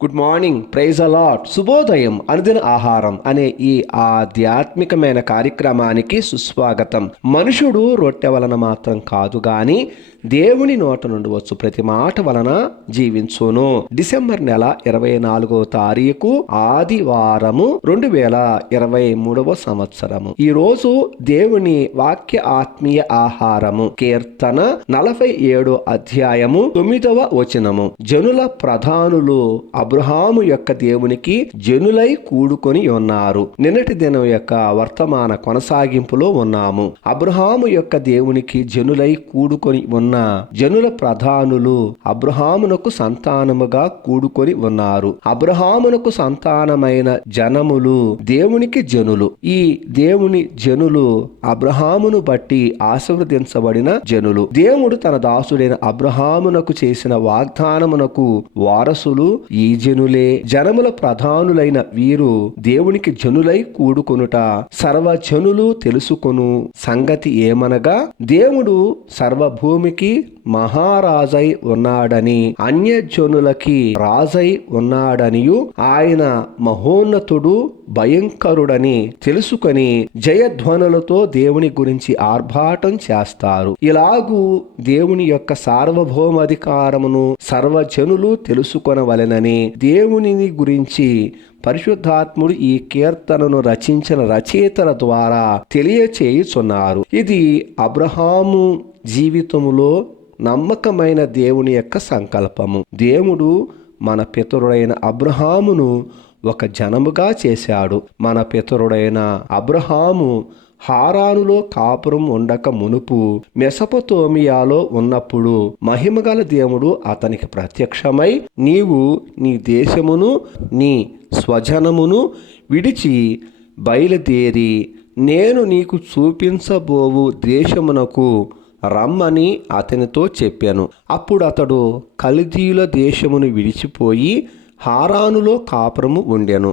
Good morning, praise allot, శుభోదయం, అనుదిన ఆహారం అనే ఈ ఆధ్యాత్మికమైన కార్యక్రమానికి సుస్వాగతం. మనుషుడు రొట్టె వలన మాత్రం కాదు గాని దేవుని నోట నుండి వచ్చు ప్రతి మాట వలన జీవించును. డిసెంబర్ నెల 24వ తారీఖు ఆదివారము 2023 సంవత్సరము. ఈ రోజు దేవుని వాక్య ఆత్మీయ ఆహారము కీర్తన 47 అధ్యాయము 9వ వచనము. జనుల ప్రధానులు అబ్రహాము యొక్క దేవునికి జనులై కూడుకొని ఉన్నారు. నిన్నటి దినం యొక్క వర్తమాన కొనసాగింపులో ఉన్నాము. అబ్రహాము యొక్క దేవునికి జనులై కూడుకొని ఉన్న జనుల ప్రధానులు అబ్రహామునకు సంతానముగా కూడుకొని ఉన్నారు. అబ్రహామునకు సంతానమైన జనములు దేవునికి జనులు. ఈ దేవుని జనులు అబ్రహామును బట్టి ఆశీర్వదించబడిన జనులు. దేవుడు తన దాసుడైన అబ్రహామునకు చేసిన వాగ్దానమునకు వారసులు ఈ జనులే. జనముల ప్రధానులైన వీరు దేవునికి జనులై కూడుకొనుట సర్వజనులు తెలుసుకొను సంగతి ఏమనగా, దేవుడు సర్వభూమికి మహారాజై ఉన్నాడని, అన్యజనులకి రాజై ఉన్నాడనియు, ఆయన మహోన్నతుడు భయంకరుడని తెలుసుకొని జయధ్వనులతో దేవుని గురించి ఆర్భాటం చేస్తారు. ఇలాగూ దేవుని యొక్క సార్వభౌమాధికారమును సర్వజనులు తెలుసుకొనవలెనని దేవుని గురించి పరిశుద్ధాత్ముడు ఈ కీర్తనను రచించిన రచయితల ద్వారా తెలియచేయుచున్నారు. ఇది అబ్రహాము జీవితములో నమ్మకమైన దేవుని యొక్క సంకల్పము. దేవుడు మన పితరుడైన అబ్రహామును ఒక జనముగా చేశాడు. మన పితరుడైన అబ్రహాము హారానులో కాపురం ఉండక మునుపు మెసొపొతేమియాలో ఉన్నప్పుడు మహిమగల దేవుడు అతనికి ప్రత్యక్షమై, నీవు నీ దేశమును నీ స్వజనమును విడిచి బయలుదేరి నేను నీకు చూపించబోవు దేశమునకు రమ్మని అతనితో చెప్పాను. అప్పుడు అతడు కల్దీయుల దేశమును విడిచిపోయి హారానులో కాపురము ఉండెను.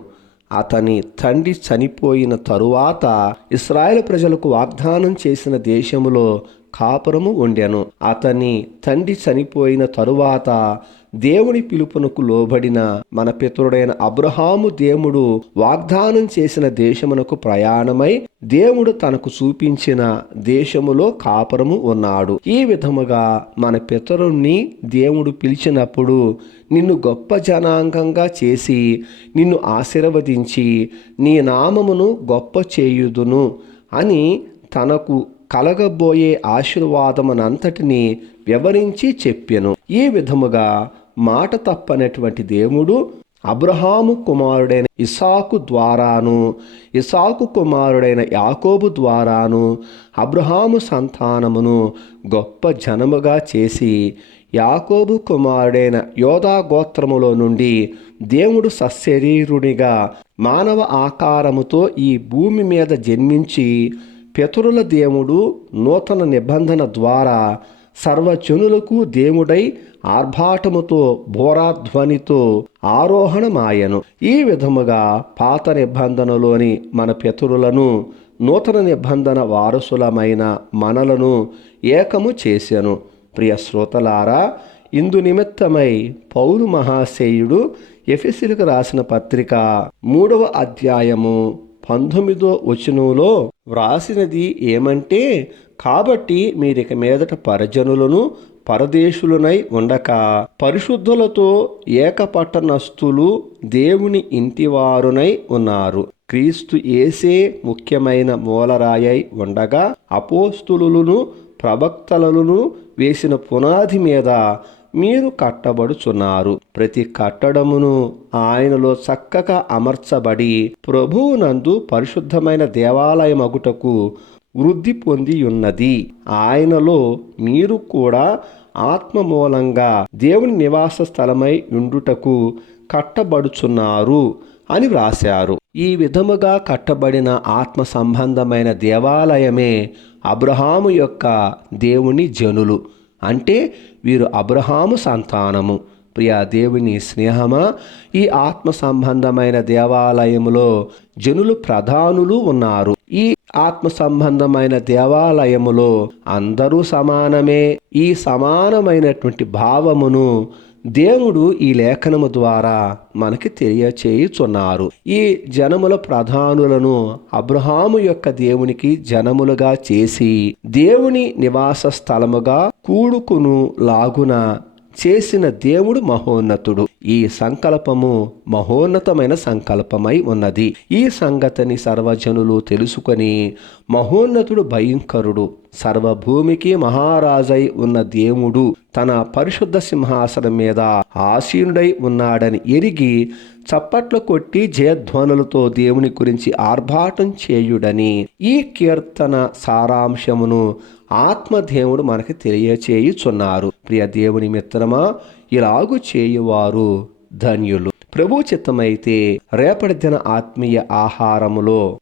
అతని తండ్రి చనిపోయిన తరువాత ఇశ్రాయేలు ప్రజలకు వాగ్దానం చేసిన దేశములో కాపురము ఉండెను. అతని తండ్రి చనిపోయిన తరువాత దేవుని పిలుపునకు లోబడిన మన పితరుడైన అబ్రహాము దేవుడు వాగ్దానం చేసిన దేశమునకు ప్రయాణమై దేవుడు తనకు చూపించిన దేశములో కాపురము ఉన్నాడు. ఈ విధముగా మన పితరుణ్ణి దేవుడు పిలిచినప్పుడు, నిన్ను గొప్ప జనాంగంగా చేసి నిన్ను ఆశీర్వదించి నీ నామమును గొప్ప చేయుదును అని తనకు కలగబోయే ఆశీర్వాదమునంతటిని వివరించి చెప్పెను. ఈ విధముగా మాట తప్పనటువంటి దేవుడు అబ్రహాము కుమారుడైన ఇస్సాకు ద్వారాను, ఇస్సాకు కుమారుడైన యాకోబు ద్వారాను అబ్రహాము సంతానమును గొప్ప జనముగా చేసి, యాకోబు కుమారుడైన యోధా గోత్రములో నుండి దేవుడు సశరీరునిగా మానవ ఆకారముతో ఈ భూమి మీద జన్మించి, పితరుల దేవుడు నూతన నిబంధన ద్వారా సర్వజనులకు దేవుడై ఆర్భాటముతో బోరాధ్వనితో ఆరోహణమాయను. ఈ విధముగా పాత నిబంధనలోని మన పితరులను నూతన నిబంధన వారసులమైన మనలను ఏకము చేసెను. ప్రియ శ్రోతలారా, ఇందు నిమిత్తమై పౌలు మహాశయుడు ఎఫెసీయులకు రాసిన పత్రిక 3వ అధ్యాయము 19వ వచనంలో వ్రాసినది ఏమంటే, కాబట్టి మీరిక మీదట పరజనులను పరదేశులనై ఉండక పరిశుద్ధులతో ఏకపట్టణస్థులు దేవుని ఇంటివారునై ఉన్నారు. క్రీస్తు యేసే ముఖ్యమైన మూలరాయై ఉండగా అపోస్తులులను ప్రవక్తలను వేసిన పునాది మీద మీరు కట్టబడుచున్నారు. ప్రతి కట్టడమును ఆయనలో చక్కగా అమర్చబడి ప్రభువునందు పరిశుద్ధమైన దేవాలయమగుటకు వృద్ధి పొంది ఉన్నది. ఆయనలో మీరు కూడా ఆత్మ మూలంగా దేవుని నివాస స్థలమై ఉండుటకు కట్టబడుచున్నారు అని వ్రాశారు. ఈ విధముగా కట్టబడిన ఆత్మ సంబంధమైన దేవాలయమే అబ్రహాము యొక్క దేవుని జనులు. అంటే వీరు అబ్రహాము సంతానము. ప్రియ దేవుని స్నేహమా, ఈ ఆత్మ సంబంధమైన దేవాలయములో జనులు ప్రధానులు ఉన్నారు. ఈ ఆత్మ సంబంధమైన దేవాలయములో అందరూ సమానమే. ఈ సమానమైనటువంటి భావమును దేవుడు ఈ లేఖనము ద్వారా మనకి తెలియచేయుచున్నారు. ఈ జనముల ప్రధానులను అబ్రహాము యొక్క దేవునికి జనములుగా చేసి దేవుని నివాస స్థలముగా కూడుకును లాగున చేసిన దేవుడు మహోన్నతుడు. ఈ సంకల్పము మహోన్నతమైన సంకల్పమై ఉన్నది. ఈ సంగతిని సర్వజనులు తెలుసుకొని మహోన్నతుడు భయంకరుడు, సర్వభూమికి మహారాజై ఉన్న దేవుడు తన పరిశుద్ధ సింహాసనం మీద ఆసీనుడై ఉన్నాడని ఎరిగి చప్పట్లు కొట్టి జయధ్వనులతో దేవుని గురించి ఆర్భాటం చేయుడని ఈ కీర్తన సారాంశమును ఆత్మదేవుడు మనకి తెలియచేయుచున్నారు. ప్రియ దేవుని మిత్రమా, ఇలాగు చేయువారు ధన్యులు. ప్రభు చిత్తమైతే రేపటి దిన ఆత్మీయ ఆహారములో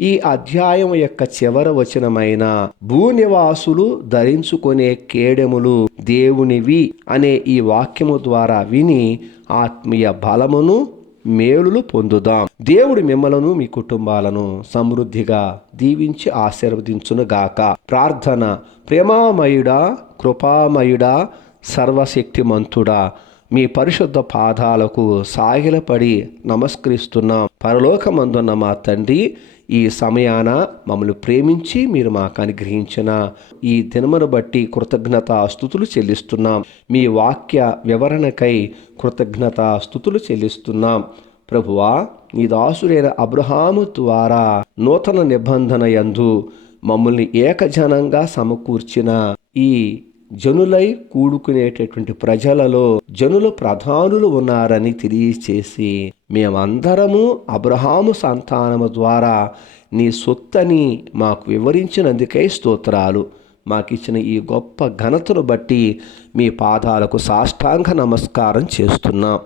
ఈ అధ్యాయం యొక్క చివరి వచనమైన భూనివాసులు ధరించుకునే కేడెములు దేవునివి అనే ఈ వాక్యము ద్వారా విని ఆత్మీయ బలమును మేలులు పొందుదాం. దేవుడు మిమ్మలను మీ కుటుంబాలను సమృద్ధిగా దీవించి ఆశీర్వదించునుగాక. ప్రార్థన. ప్రేమామయుడా, కృపామయుడా, సర్వశక్తిమంతుడా, మీ పరిశుద్ధ పాదాలకు సాగిలపడి నమస్కరిస్తున్నాం. పరలోకమందున్న మా తండ్రి, ఈ సమయాన మమ్మల్ని ప్రేమించి మీరు మాకు అనుగ్రహించిన ఈ దినమును బట్టి కృతజ్ఞతాస్తుతులు చెల్లిస్తున్నాం. మీ వాక్య వివరణకై కృతజ్ఞతాస్తుతులు చెల్లిస్తున్నాం. ప్రభువా, నీ దాసుడైన అబ్రహాము ద్వారా నూతన నిబంధన యందు మమ్మల్ని ఏకజనంగా సమకూర్చిన ఈ జనులై కూడుకునేటటువంటి ప్రజలలో జనుల ప్రధానులు ఉన్నారని తెలియచేసి మేమందరము అబ్రహాము సంతానము ద్వారా నీ సొత్తని మాకు వివరించినందుకై స్తోత్రాలు. మాకిచ్చిన ఈ గొప్ప ఘనతను బట్టి మీ పాదాలకు సాష్టాంగ నమస్కారం చేస్తున్నాం.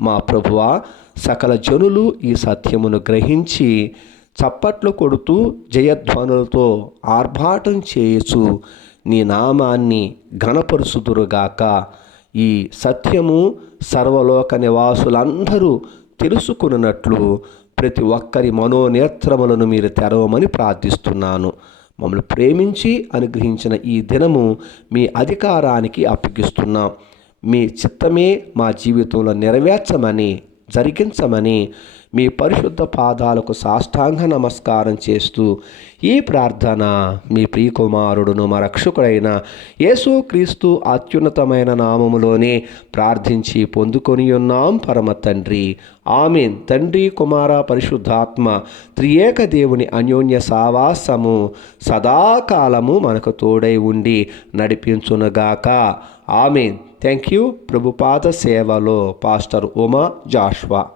మా ప్రభువా, సకల జనులు ఈ సత్యమును గ్రహించి చప్పట్లు కొడుతూ జయధ్వనులతో ఆర్భాటం చేయొచ్చు నీ నామాన్ని ఘనపరుచుదురుగాక. ఈ సత్యము సర్వలోక నివాసులందరూ తెలుసుకున్నట్లు ప్రతి ఒక్కరి మనోనేత్రములను మీరు తెరవమని ప్రార్థిస్తున్నాను. మమ్మల్ని ప్రేమించి అనుగ్రహించిన ఈ దినము మీ అధికారానికి అప్పగిస్తున్నాం. మీ చిత్తమే మా జీవితంలో నెరవేర్చమని, జరిగించమని మీ పరిశుద్ధ పాదాలకు సాష్టాంగ నమస్కారం చేస్తూ ఈ ప్రార్థన మీ ప్రియకుమారుడును మా రక్షకుడైన యేసుక్రీస్తు అత్యున్నతమైన నామములోనే ప్రార్థించి పొందుకొని ఉన్నాం పరమ తండ్రి. ఆమేన్. తండ్రి, కుమార, పరిశుద్ధాత్మ త్రియేక దేవుని అన్యోన్య సావాసము సదాకాలము మనకు తోడై ఉండి నడిపించునుగాక. ఆమేన్. Thank you. ప్రభుపాద సేవలో పాస్టర్ ఉమా జాష్వా.